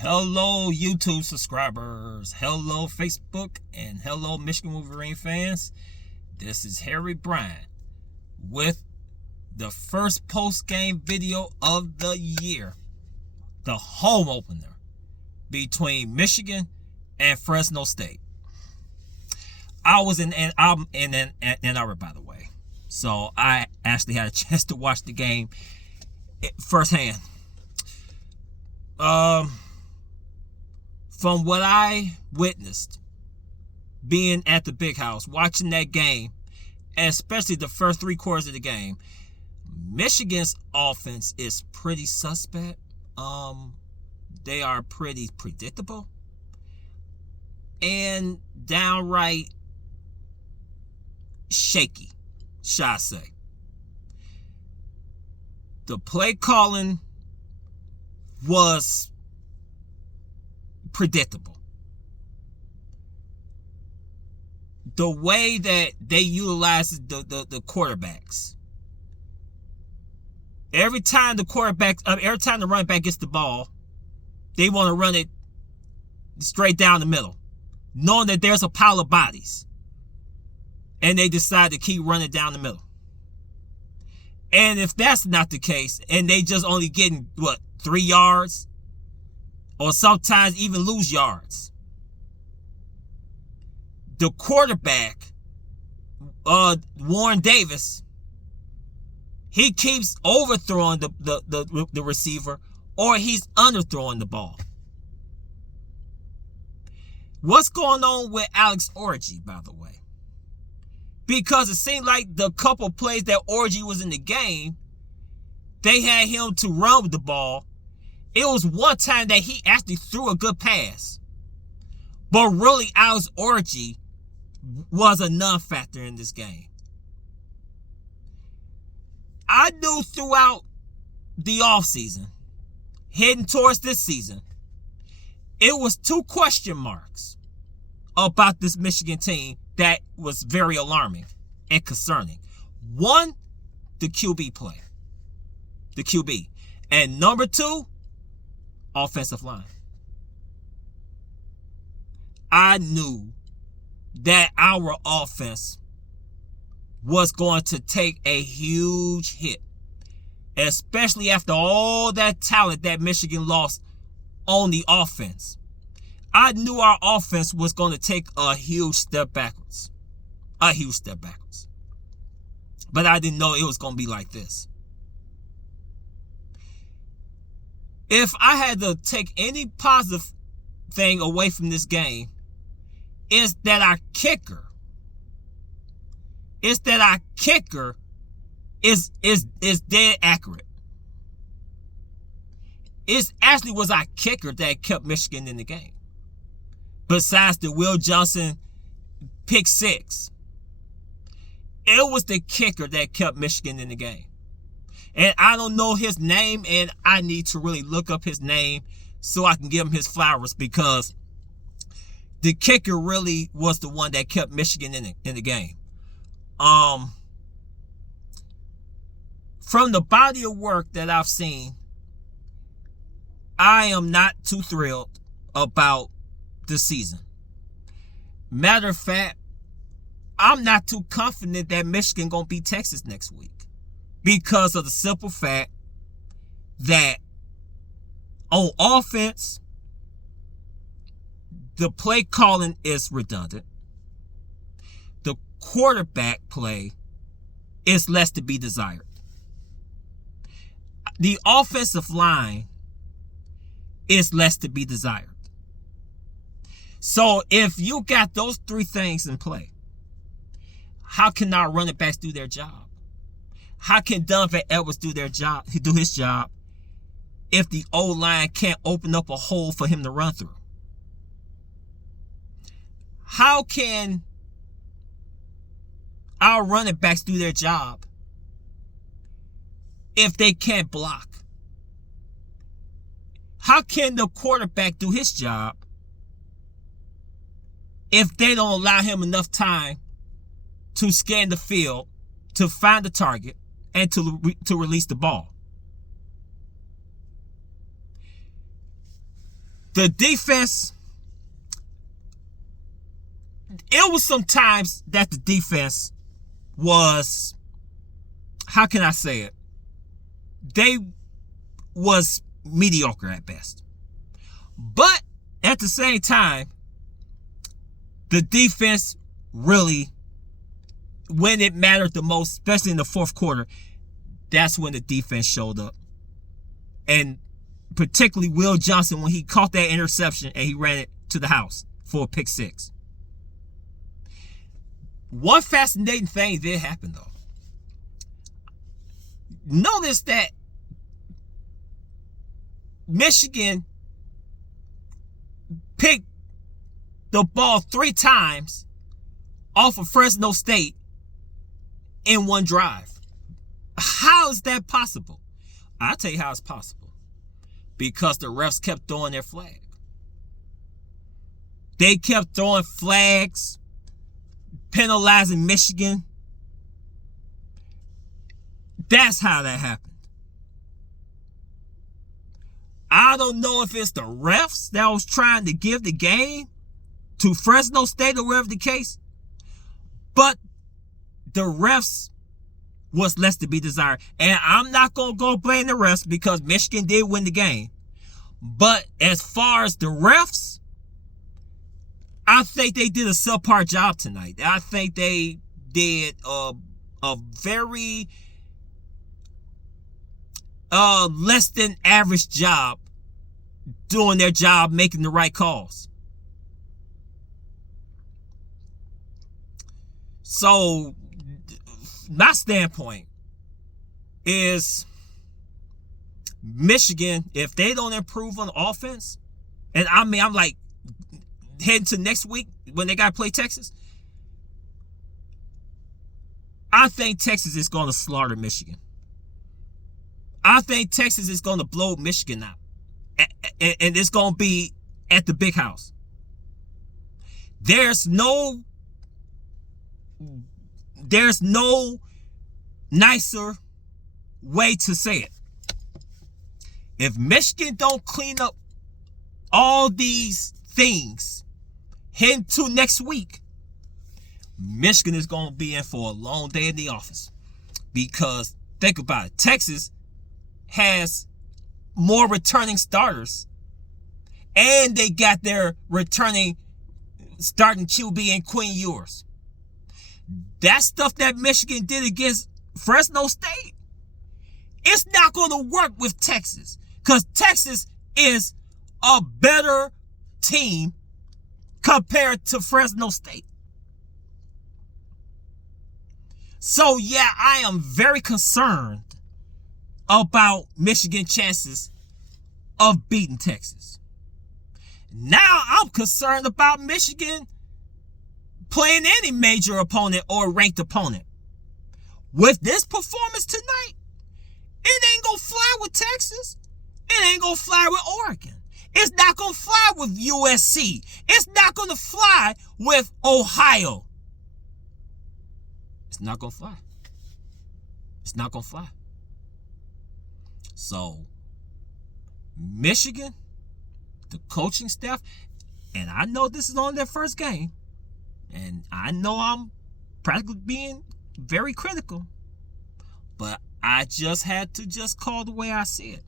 Hello, YouTube subscribers. Hello, Facebook. And hello, Michigan Wolverine fans. This is Harry Bryant with the first post-game video of the year. The home opener between Michigan and Fresno State. I was in Ann Arbor, by the way. So I actually had a chance to watch the game firsthand. From what I witnessed, being at the big house, watching that game, especially the first 3 quarters of the game, Michigan's offense is pretty suspect. They are pretty predictable and downright shaky, shall I say. The play calling was predictable. The way that they utilize the quarterbacks. Every time the running back gets the ball, they want to run it straight down the middle, knowing that there's a pile of bodies. And they decide to keep running down the middle. And if that's not the case, and they just only getting, 3 yards? Or sometimes even lose yards. The quarterback, Warren Davis, he keeps overthrowing the receiver, or he's underthrowing the ball. What's going on with Alex Orji, by the way? Because it seemed like the couple plays that Orji was in the game, they had him to run with the ball. It was one time that he actually threw a good pass. But really, Alex Orji was a non-factor in this game. I knew throughout the offseason, heading towards this season, it was 2 question marks about this Michigan team that was very alarming and concerning. One, the QB play. The QB. And number 2, offensive line. I knew that our offense was going to take a huge hit, especially after all that talent that Michigan lost on the offense. I knew our offense was going to take a huge step backwards. A huge step backwards. But I didn't know it was going to be like this. If I had to take any positive thing away from this game, it's that our kicker is dead accurate. It actually was our kicker that kept Michigan in the game. Besides the Will Johnson pick 6. It was the kicker that kept Michigan in the game. And I don't know his name, and I need to really look up his name so I can give him his flowers, because the kicker really was the one that kept Michigan in the game. From the body of work that I've seen, I am not too thrilled about the season. Matter of fact, I'm not too confident that Michigan gonna beat Texas next week, because of the simple fact that on offense, the play calling is redundant. The quarterback play is less to be desired. The offensive line is less to be desired. So if you got those 3 things in play, how can our running backs do their job? How can Donovan Edwards do his job, if the O-line can't open up a hole for him to run through? How can our running backs do their job if they can't block? How can the quarterback do his job if they don't allow him enough time to scan the field, to find the target, and to release the ball? The defense, it was some times that the defense was, how can I say it? They was mediocre at best. But at the same time, the defense really, when it mattered the most, especially in the fourth quarter, that's when the defense showed up. And particularly Will Johnson, when he caught that interception and he ran it to the house for a pick six. One fascinating thing did happen, though. Notice that Michigan picked the ball 3 times off of Fresno State in one drive. How is that possible? I'll tell you how it's possible. Because the refs kept throwing their flag. They kept throwing flags, penalizing Michigan. That's how that happened. I don't know if it's the refs that was trying to give the game to Fresno State or whatever the case, but the refs was less to be desired. And I'm not going to go blame the refs because Michigan did win the game. But as far as the refs, I think they did a subpar job tonight. I think they did a very less than average job doing their job, making the right calls. So my standpoint is Michigan, if they don't improve on offense, and I mean, I'm like heading to next week when they got to play Texas, I think Texas is going to slaughter Michigan. I think Texas is going to blow Michigan out. And it's going to be at the big house. There's no nicer way to say it. If Michigan don't clean up all these things heading to next week, Michigan is going to be in for a long day in the office. Because think about it, Texas has more returning starters, and they got their returning starting QB in Quinn Ewers. That stuff that Michigan did against Fresno State, it's not going to work with Texas, because Texas is a better team compared to Fresno State. So yeah, I am very concerned about Michigan's chances of beating Texas. Now I'm concerned about Michigan playing any major opponent or ranked opponent. With this performance tonight, it ain't gonna fly with Texas. It ain't gonna fly with Oregon. It's not gonna fly with USC. It's not gonna fly with Ohio. It's not gonna fly. It's not gonna fly. So, Michigan, the coaching staff, and I know this is only their first game, and I know I'm practically being very critical, but I just had to just call the way I see it.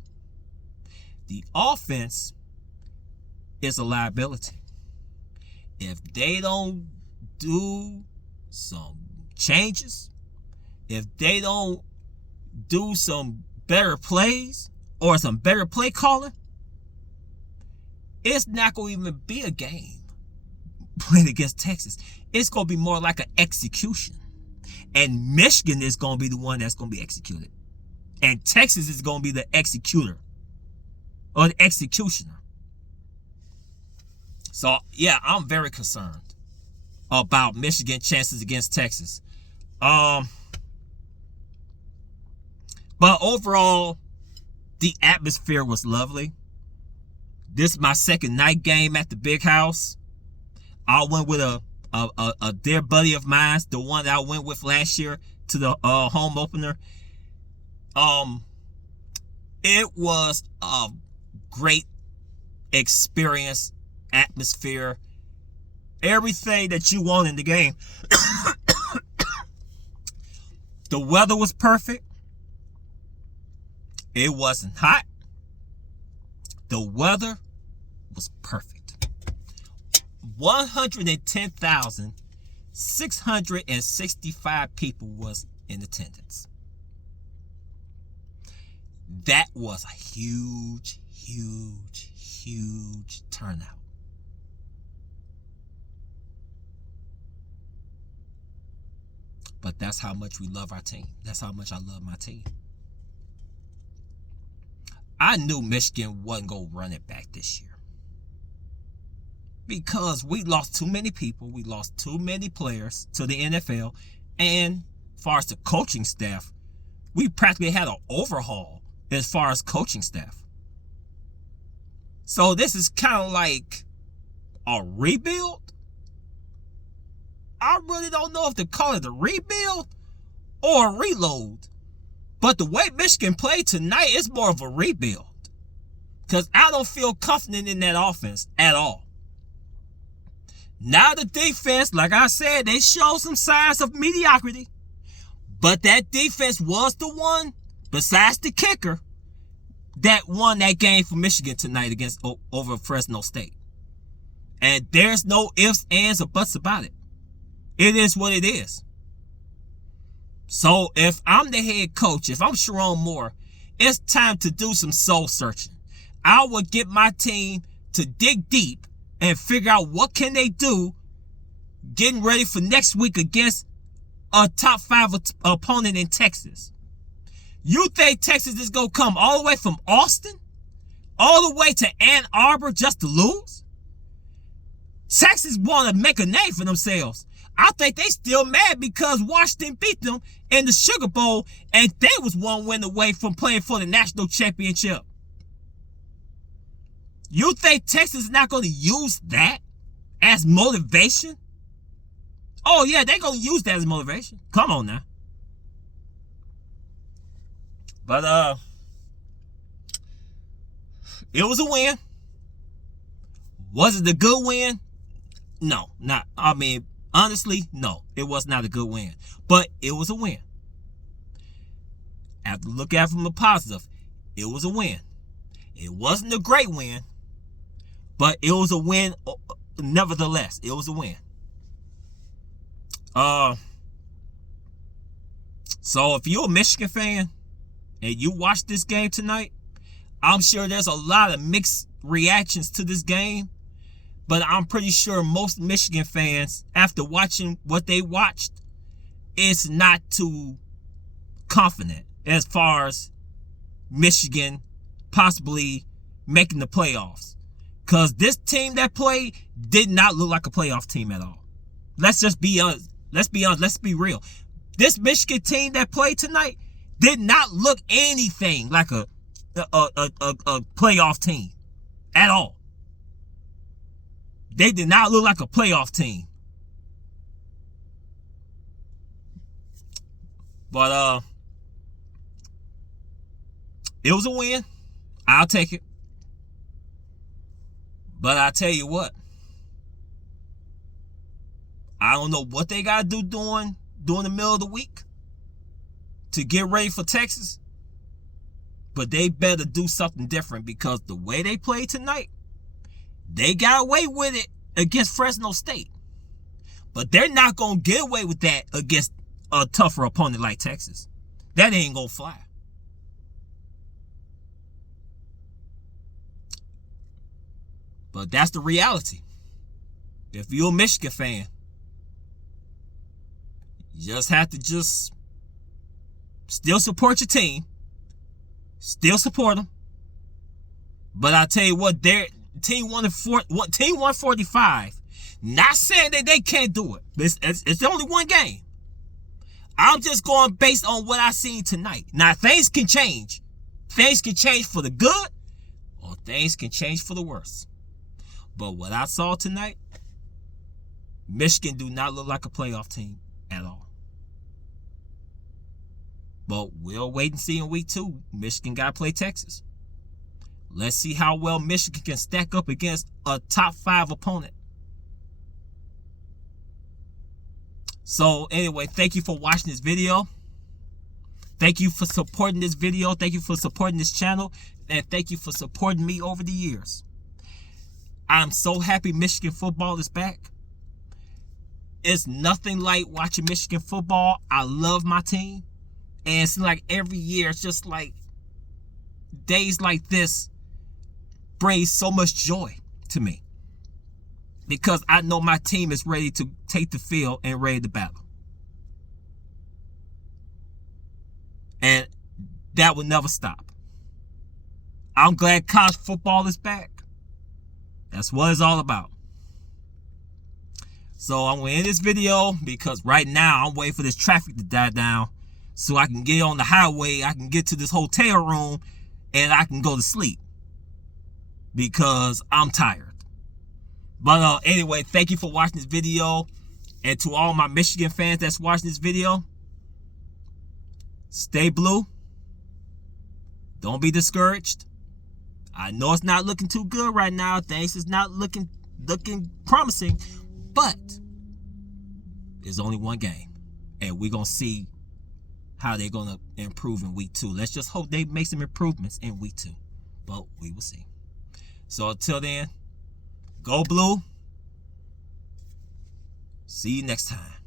The offense is a liability. If they don't do some changes, if they don't do some better plays or some better play calling, it's not going to even be a game playing against Texas. It's going to be more like an execution. And Michigan is going to be the one that's going to be executed. And Texas is going to be the executor or the executioner. So, yeah, I'm very concerned about Michigan chances against Texas. But overall, the atmosphere was lovely. This is my second night game at the big house. I went with a dear buddy of mine, the one that I went with last year to the home opener. It was a great experience, atmosphere, everything that you want in the game. The weather was perfect. It wasn't hot. The weather was perfect. 110,665 people was in attendance. That was a huge, huge, huge turnout. But that's how much we love our team. That's how much I love my team. I knew Michigan wasn't going to run it back this year. Because we lost too many people. We lost too many players to the NFL. And as far as the coaching staff, we practically had an overhaul as far as coaching staff. So this is kind of like a rebuild. I really don't know if to call it a rebuild or a reload. But the way Michigan played tonight is more of a rebuild. Because I don't feel confident in that offense at all. Now the defense, like I said, they showed some signs of mediocrity. But that defense was the one, besides the kicker, that won that game for Michigan tonight against over Fresno State. And there's no ifs, ands, or buts about it. It is what it is. So if I'm the head coach, if I'm Sharon Moore, it's time to do some soul searching. I would get my team to dig deep and figure out what can they do getting ready for next week against a top 5 opponent in Texas. You think Texas is going to come all the way from Austin, all the way to Ann Arbor just to lose? Texas want to make a name for themselves. I think they still mad because Washington beat them in the Sugar Bowl and they was one win away from playing for the national championship. You think Texas is not going to use that as motivation? Oh yeah, they're going to use that as motivation. Come on now. But it was a win. Was it a good win? No, not. I mean, honestly, no. It was not a good win. But it was a win. I have to look at it from the positive. It was a win. It wasn't a great win, but it was a win nevertheless. It was a win. So if you're a Michigan fan and you watch this game tonight, I'm sure there's a lot of mixed reactions to this game. But I'm pretty sure most Michigan fans, after watching what they watched, is not too confident as far as Michigan possibly making the playoffs. Because this team that played did not look like a playoff team at all. Let's just be honest. Let's be honest. Let's be real. This Michigan team that played tonight did not look anything like a playoff team at all. They did not look like a playoff team. But it was a win. I'll take it. But I tell you what, I don't know what they got to do during the middle of the week to get ready for Texas. But they better do something different because the way they played tonight, they got away with it against Fresno State. But they're not going to get away with that against a tougher opponent like Texas. That ain't going to fly. But that's the reality. If you're a Michigan fan, you just have to just still support your team. Still support them. But I tell you what, Team 145, not saying that they can't do it. It's only one game. I'm just going based on what I seen tonight. Now, things can change. Things can change for the good, or things can change for the worse. But what I saw tonight, Michigan do not look like a playoff team at all. But we'll wait and see in week 2. Michigan got to play Texas. Let's see how well Michigan can stack up against a top 5 opponent. So anyway, thank you for watching this video. Thank you for supporting this video. Thank you for supporting this channel. And thank you for supporting me over the years. I'm so happy Michigan football is back. It's nothing like watching Michigan football. I love my team. And it's like every year, it's just like days like this brings so much joy to me. Because I know my team is ready to take the field and ready to battle. And that will never stop. I'm glad college football is back. That's what it's all about. So I'm going to end this video because right now I'm waiting for this traffic to die down so I can get on the highway, I can get to this hotel room, and I can go to sleep because I'm tired. But anyway, thank you for watching this video. And to all my Michigan fans that's watching this video, stay blue. Don't be discouraged. I know it's not looking too good right now. Things is not looking promising. But there's only one game. And we're going to see how they're going to improve in week 2. Let's just hope they make some improvements in week 2. But we will see. So until then, go blue. See you next time.